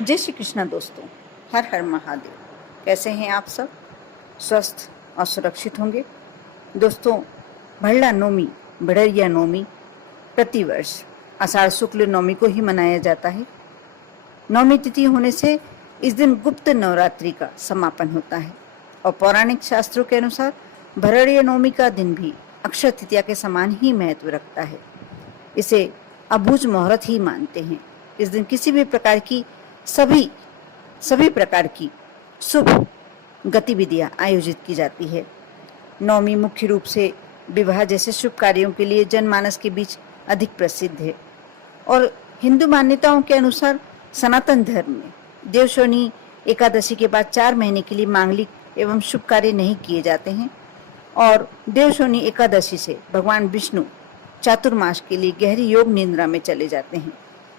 जय श्री कृष्णा दोस्तों, हर हर महादेव। कैसे हैं आप सब? स्वस्थ और सुरक्षित होंगे। दोस्तों, भरला नवमी, भड़रिया नवमी प्रतिवर्ष आषाढ़ शुक्ल नवमी को ही मनाया जाता है। नवमी तिथि होने से इस दिन गुप्त नवरात्रि का समापन होता है और पौराणिक शास्त्रों के अनुसार भरड़िया नवमी का दिन भी अक्षय तृतीया के समान ही महत्व रखता है। इसे अबूझ मुहूर्त ही मानते हैं। इस दिन किसी भी प्रकार की सभी प्रकार की शुभ गतिविधियां आयोजित की जाती है। नवमी मुख्य रूप से विवाह जैसे शुभ कार्यों के लिए जनमानस के बीच अधिक प्रसिद्ध है और हिंदू मान्यताओं के अनुसार सनातन धर्म में देवशोनी एकादशी के बाद 4 महीने के लिए मांगलिक एवं शुभ कार्य नहीं किए जाते हैं और देवशोनी एकादशी से भगवान विष्णु चातुर्मास के लिए गहरी योग निद्रा में चले जाते हैं।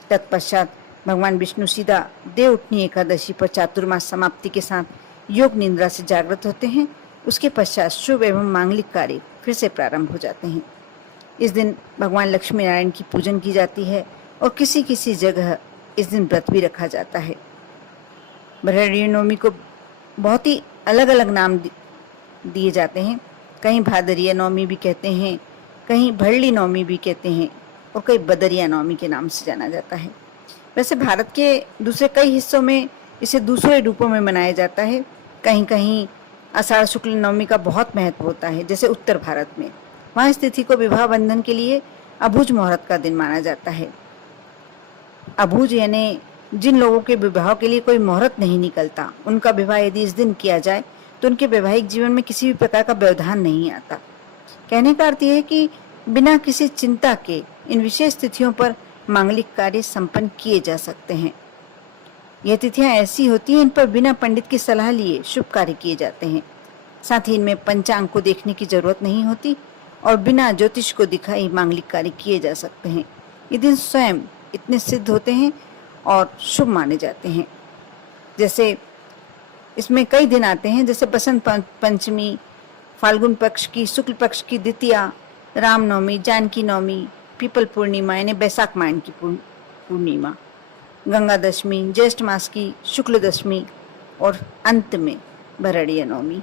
तत्पश्चात भगवान विष्णु सीधा देवउठनी एकादशी पर चातुर्मास समाप्ति के साथ योग निद्रा से जागृत होते हैं। उसके पश्चात शुभ एवं मांगलिक कार्य फिर से प्रारंभ हो जाते हैं। इस दिन भगवान लक्ष्मी नारायण की पूजन की जाती है और किसी किसी जगह इस दिन व्रत भी रखा जाता है। भरड़िया नवमी को बहुत ही अलग अलग नाम दिए जाते हैं। कहीं भादरिया नवमी भी कहते हैं, कहीं भरली नवमी भी कहते हैं और कहीं बदरिया नवमी के नाम से जाना जाता है। वैसे भारत के दूसरे कई हिस्सों में इसे दूसरे रूपों में मनाया जाता है। कहीं कहीं आषाढ़ शुक्ल नवमी का बहुत महत्व होता है, जैसे उत्तर भारत में। वहाँ इस तिथि को विवाह बंधन के लिए अबूझ मुहूर्त का दिन माना जाता है। अबूझ यानी जिन लोगों के विवाह के लिए कोई मुहूर्त नहीं निकलता, उनका विवाह यदि इस दिन किया जाए तो उनके वैवाहिक जीवन में किसी भी प्रकार का व्यवधान नहीं आता। कहने का अर्थ यह है कि बिना किसी चिंता के इन विशेष तिथियों पर मांगलिक कार्य संपन्न किए जा सकते हैं। यह तिथियां ऐसी होती हैं इन पर बिना पंडित की सलाह लिए शुभ कार्य किए जाते हैं। साथ ही इनमें पंचांग को देखने की जरूरत नहीं होती और बिना ज्योतिष को दिखाई मांगलिक कार्य किए जा सकते हैं। ये दिन स्वयं इतने सिद्ध होते हैं और शुभ माने जाते हैं। जैसे इसमें कई दिन आते हैं, जैसे बसंत पंचमी, फाल्गुन पक्ष की शुक्ल पक्ष की द्वितीया, रामनवमी, जानकी नवमी, पीपल पूर्णिमा यानी बैसाख माह की पूर्णिमा, गंगा दशमी, ज्येष्ठ मास की शुक्ल दशमी और अंत में भरड़िया नवमी।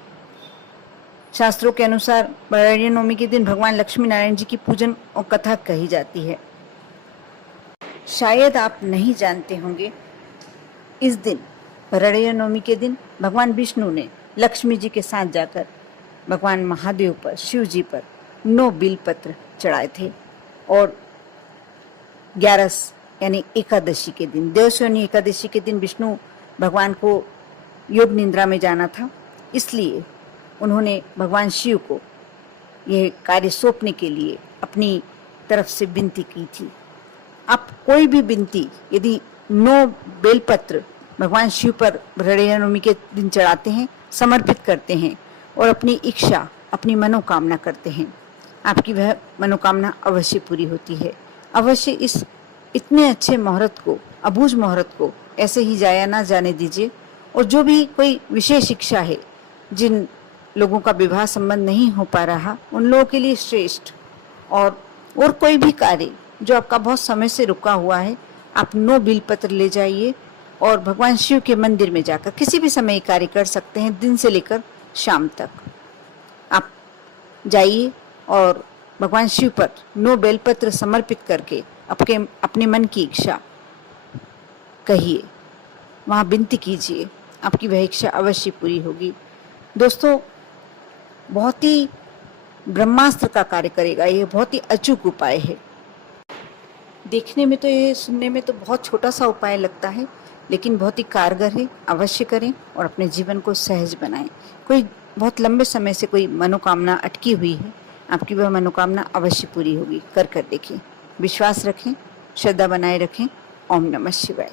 शास्त्रों के अनुसार भरड़िया नवमी के दिन भगवान लक्ष्मी नारायण जी की पूजन और कथा कही जाती है। शायद आप नहीं जानते होंगे, इस दिन भरड़िया नवमी के दिन भगवान विष्णु ने लक्ष्मी जी के साथ जाकर भगवान महादेव पर, शिव जी पर 9 बिलपत्र चढ़ाए थे और 11 यानी एकादशी के दिन, देवशोनी एकादशी के दिन विष्णु भगवान को योग निद्रा में जाना था, इसलिए उन्होंने भगवान शिव को यह कार्य सौंपने के लिए अपनी तरफ से विनती की थी। आप कोई भी विनती यदि 9 बेलपत्र भगवान शिव पर भरड़िया नवमी के दिन चढ़ाते हैं, समर्पित करते हैं और अपनी इच्छा, अपनी मनोकामना करते हैं, आपकी वह मनोकामना अवश्य पूरी होती है। अवश्य इस इतने अच्छे मुहूर्त को, अबूझ मुहूर्त को ऐसे ही जाया ना जाने दीजिए। और जो भी कोई विशेष इच्छा है, जिन लोगों का विवाह संबंध नहीं हो पा रहा, उन लोगों के लिए श्रेष्ठ और कोई भी कार्य जो आपका बहुत समय से रुका हुआ है, आप 9 बिलपत्र ले जाइए और भगवान शिव के मंदिर में जाकर किसी भी समय कार्य कर सकते हैं। दिन से लेकर शाम तक आप जाइए और भगवान शिव पर 9 बेलपत्र समर्पित करके अपने मन की इच्छा कहिए, वहाँ विनती कीजिए, आपकी वह इच्छा अवश्य पूरी होगी। दोस्तों, बहुत ही ब्रह्मास्त्र का कार्य करेगा, ये बहुत ही अचूक उपाय है। देखने में तो, ये सुनने में तो बहुत छोटा सा उपाय लगता है, लेकिन बहुत ही कारगर है। अवश्य करें और अपने जीवन को सहज बनाएं। कोई बहुत लंबे समय से कोई मनोकामना अटकी हुई है, आपकी वह मनोकामना अवश्य पूरी होगी। कर देखें, विश्वास रखें, श्रद्धा बनाए रखें। ओम नमः शिवाय।